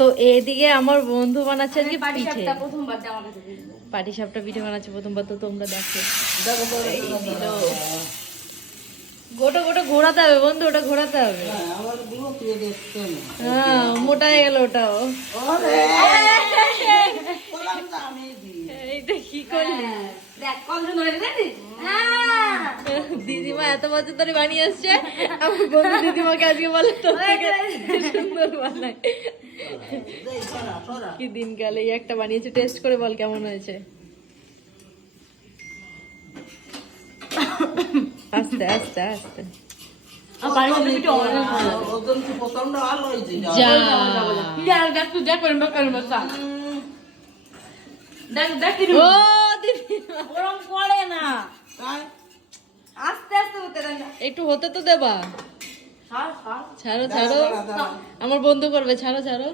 তো এদিকে আমার বন্ধু বানাচ্ছে আজকে পিঠে, প্রথমবার জামা কাছে পাটিসাপটা পিঠে বানাচ্ছে প্রথমবার। তো তোমরা দেখো, গোটা গোটা ঘোরাতে হবে বন্ধু, ওটা ঘোরাতে হবে। হ্যাঁ মোটা হয়ে গেল ওটাও। এইটা কি করলি? দিদিমা এত বছর ধরে বানিয়ে আসছে, আমার বন্ধু দিদিমাকে আজকে বলে তোর থেকে সুন্দর বানায়। কি দিনকালে এই একটা বানিয়েছে, টেস্ট করে বল কেমন হয়েছে। আস্তে আস্তে আস্তে একটু হতে তো দেবা। ছাড়ো ছাড়ো, আমার বন্ধু করবে, ছাড়ো ছাড়ো।